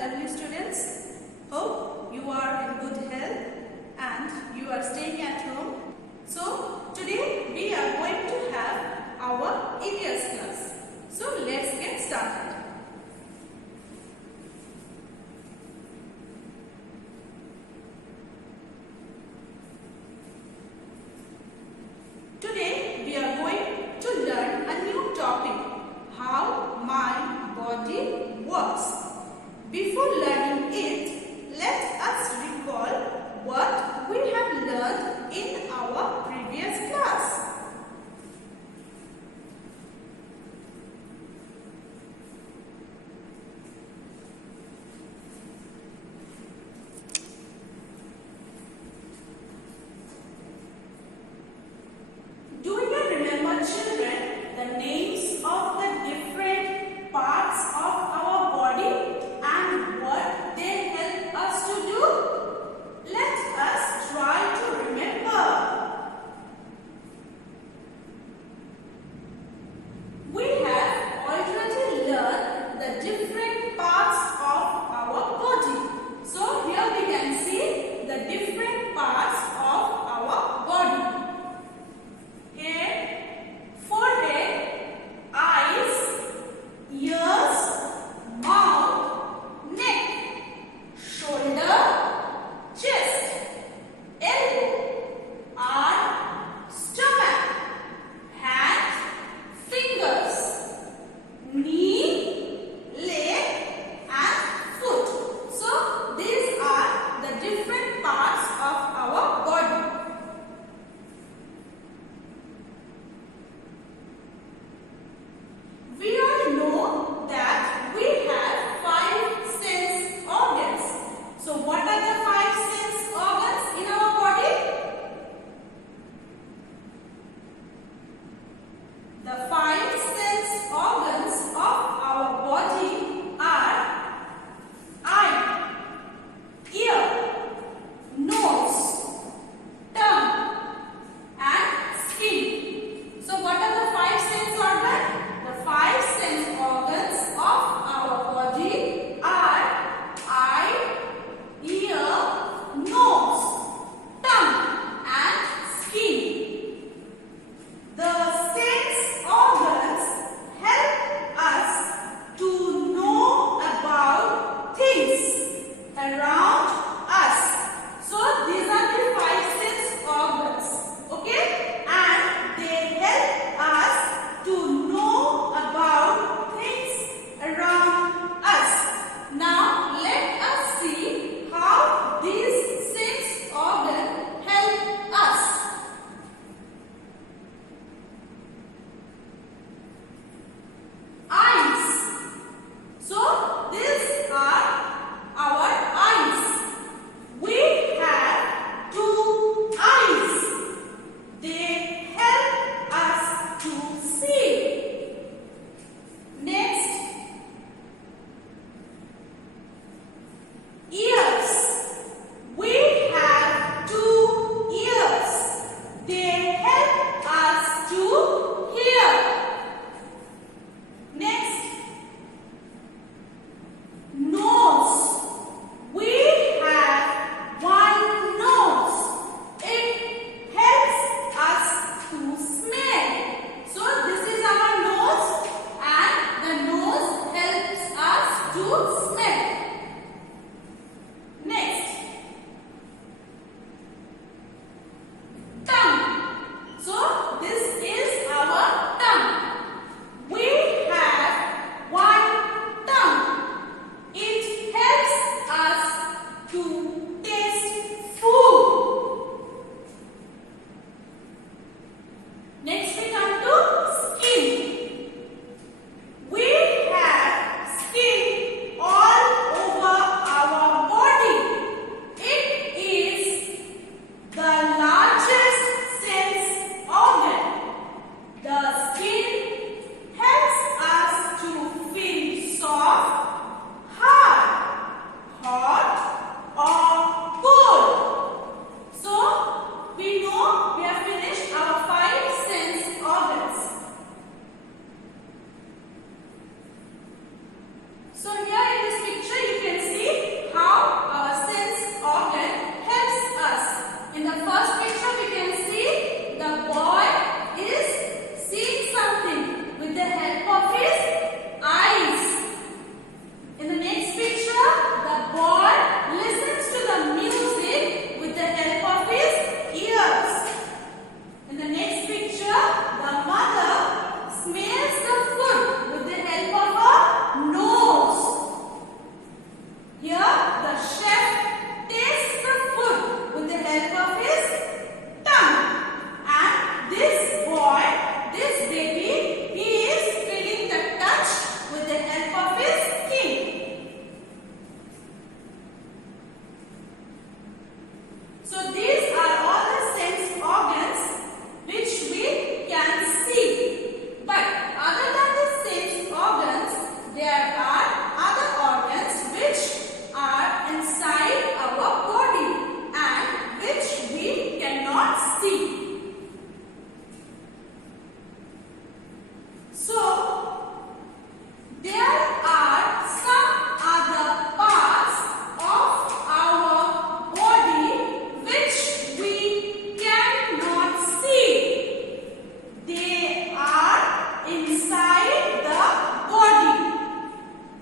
lovely students. Hope you are in good health and you are staying at home. So today we are going to have our EVS class. So let's get started. Today we are going to learn a new topic, how my body works. Before learning it, let us recall what we have learned in our previous class. Do you remember, children, the names of the different parts of our body and what they help us to do? Let us try to remember. We have already learned the different parts of our body. So here we can see the different parts of our body. Head, forehead, eyes, ears, mouth, neck, shoulder, chest, elbow, arm, stomach, hand, fingers, knee, leg and foot. So these are the different parts of our body. We all know that we have 5 sense organs. So what are the 5 sense organs in our body? The 5 sense organs of our body are eye, ear, nose, tongue and skin. So what are the 5 sense organs? The 5 sense organs of our body are eye, ear, nose, tongue and skin. The sense organs help us to know about things around us. So these are the 5 sense organs, okay? And they help us to know about things around us. Now let us see how these sense organs help us. Eyes. So these are our eyes. We have 2 eyes. They help us to see. Next, ears. We have 2 ears. They help us to hear. Next, nose. We have 1 nose. It helps us to smell. So this is our nose and the nose helps us to smell. Next, tongue. So this is our tongue. We have 1 tongue. It helps us to taste food. Next we come to skin. We have skin all over our body. It is the largest sense organ. The skin helps us to feel soft, hard, hot or cold. So we know we have finished our 5 sense organs. So here in this picture you can see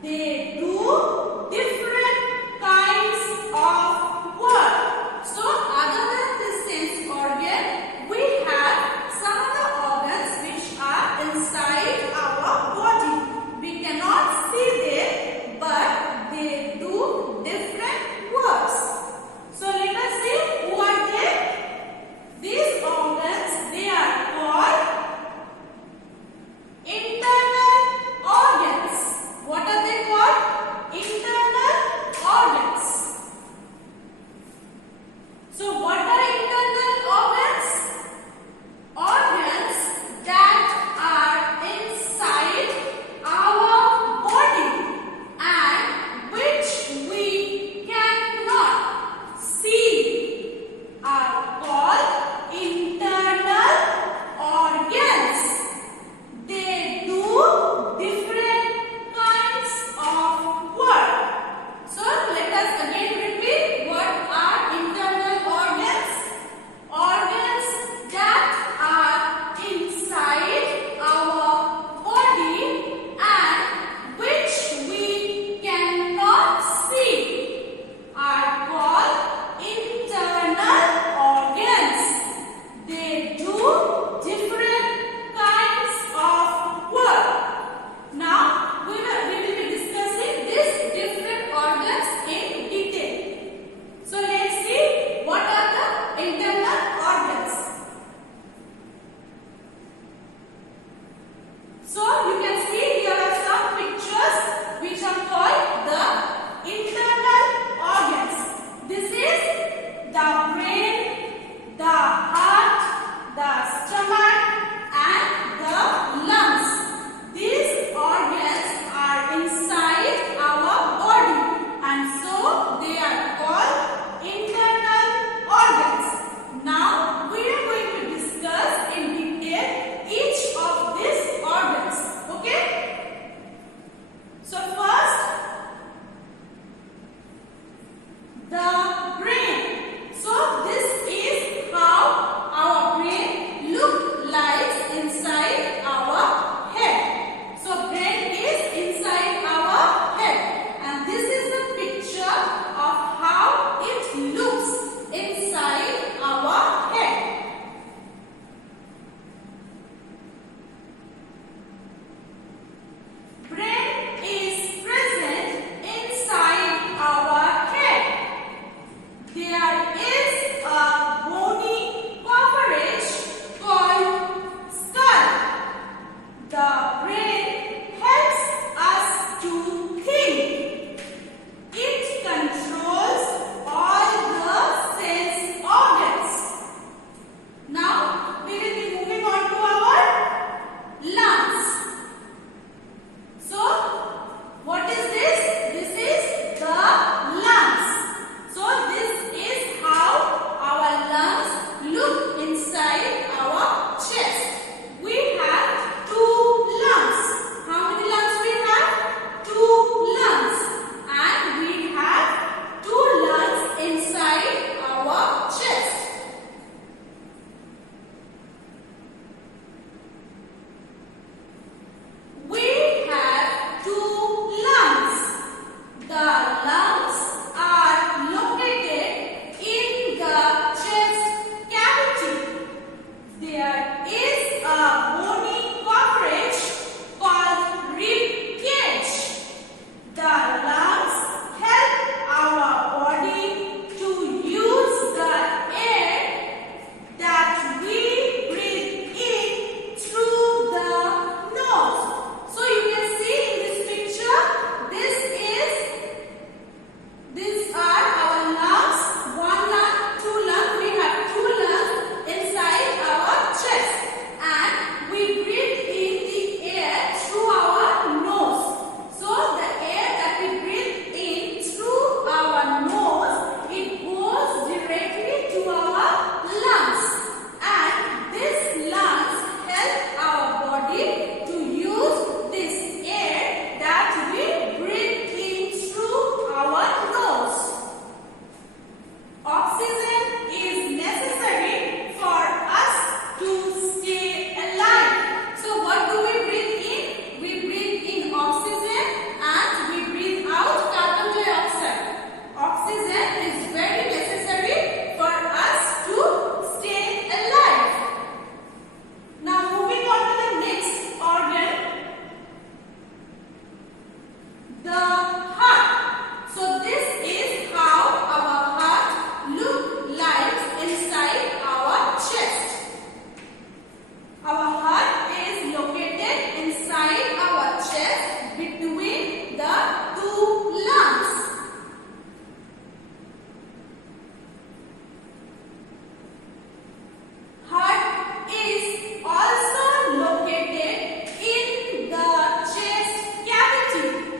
They do different kinds of work. So other than this sense organ, we have some other organs which are inside our body. We cannot see them, but they do different works. So let us see who are they. These organs, they are called internal organs. What are they called? the heart. So this is how our heart look like inside our chest. Our heart is located inside our chest between the two lungs. Heart is also located in the chest cavity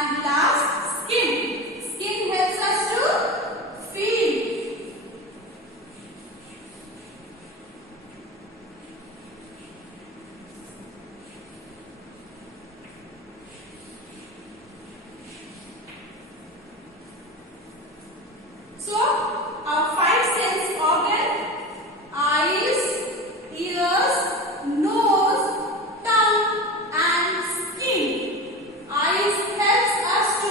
And last, skin. Skin helps us to feel. So, our five sense organ: eyes, ears, nose, tongue and skin. Eyes helps us to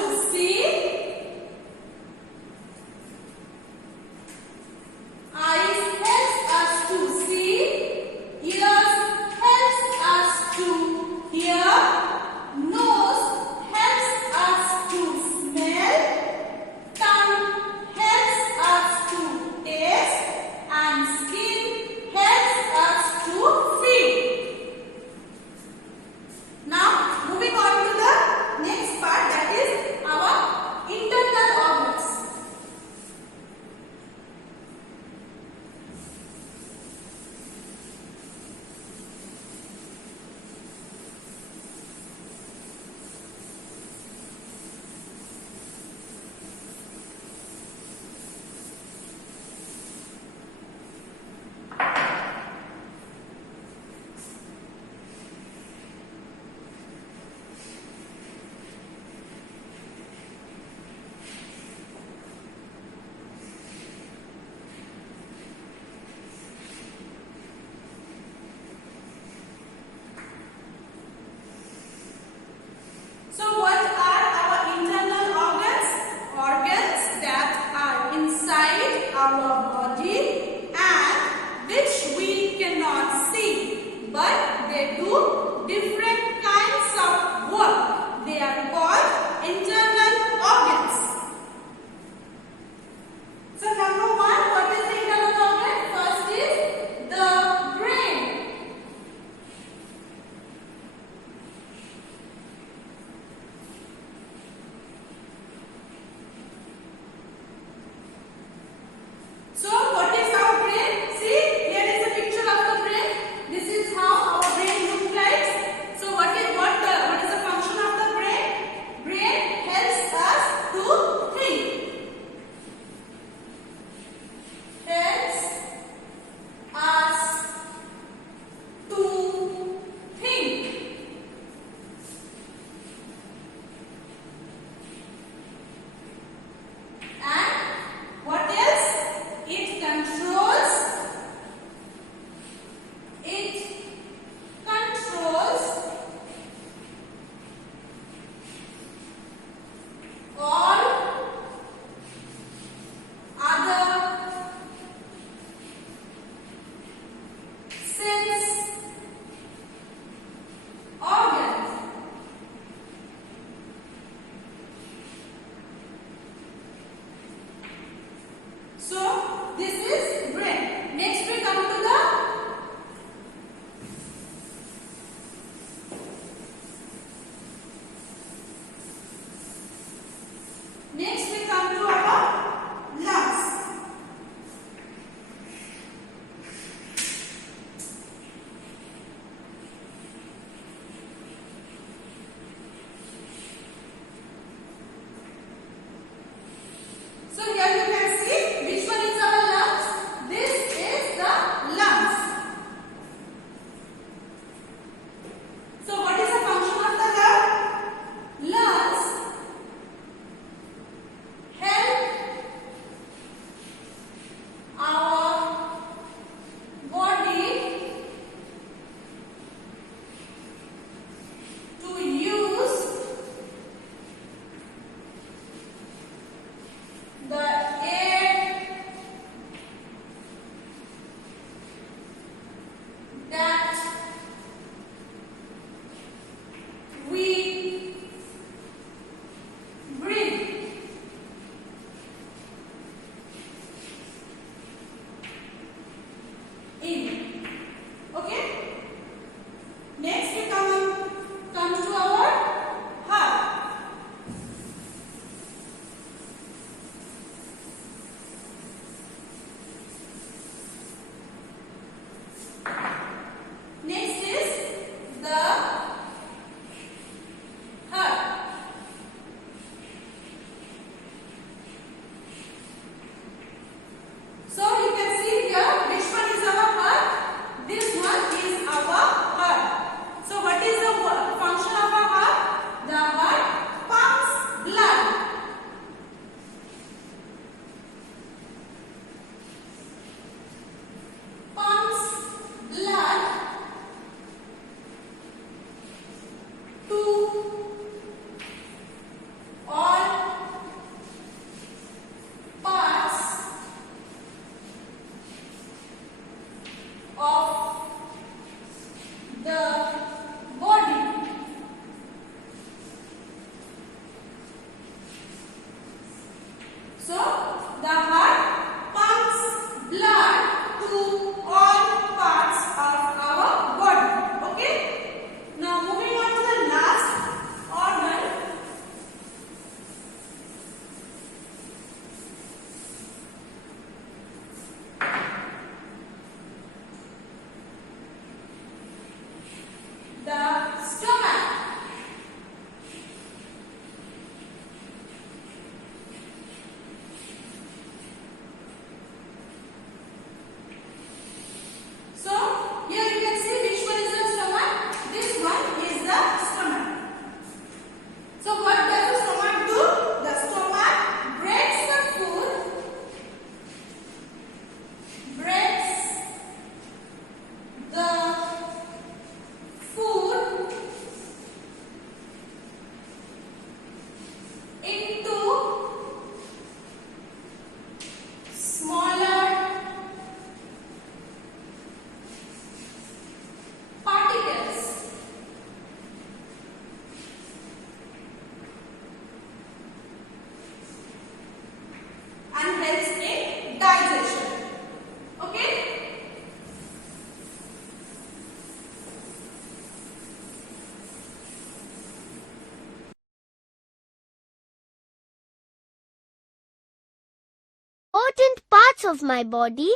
important parts of my body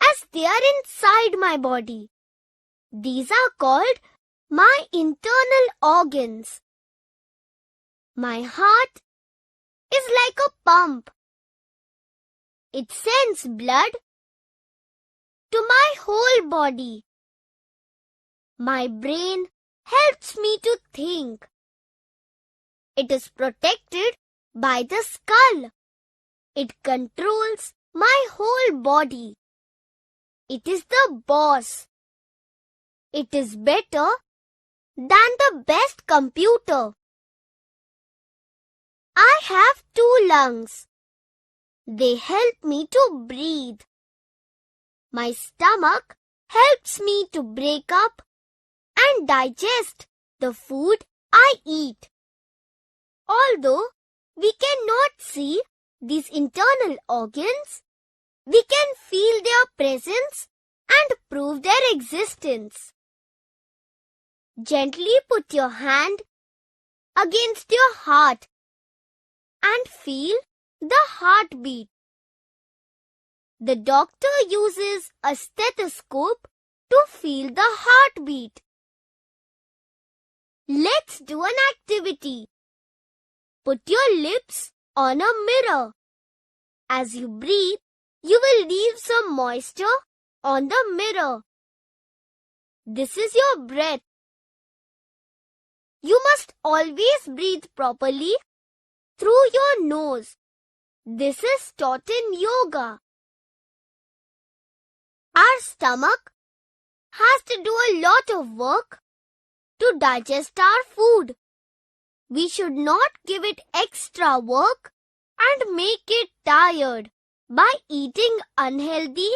as they are inside my body. These are called my internal organs. My heart is like a pump. It sends blood to my whole body. My brain helps me to think. It is protected by the skull. It controls my whole body. It is the boss. It is better than the best computer. I have 2 lungs. They help me to breathe. My stomach helps me to break up and digest the food I eat. Although we cannot see these internal organs, we can feel their presence and prove their existence. Gently put your hand against your heart and feel the heartbeat. The doctor uses a stethoscope to feel the heartbeat. Let's do an activity. Put your lips on a mirror. As you breathe, you will leave some moisture on the mirror. This is your breath. You must always breathe properly through your nose. This is taught in yoga. Our stomach has to do a lot of work to digest our food. We should not give it extra work and make it tired by eating unhealthy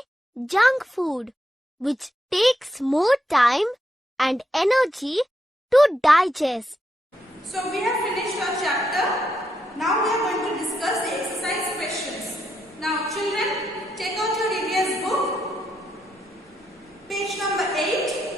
junk food, which takes more time and energy to digest. So we have finished our chapter. Now we are going to discuss the exercise questions. Now children, take out your EVS book. Page number 8.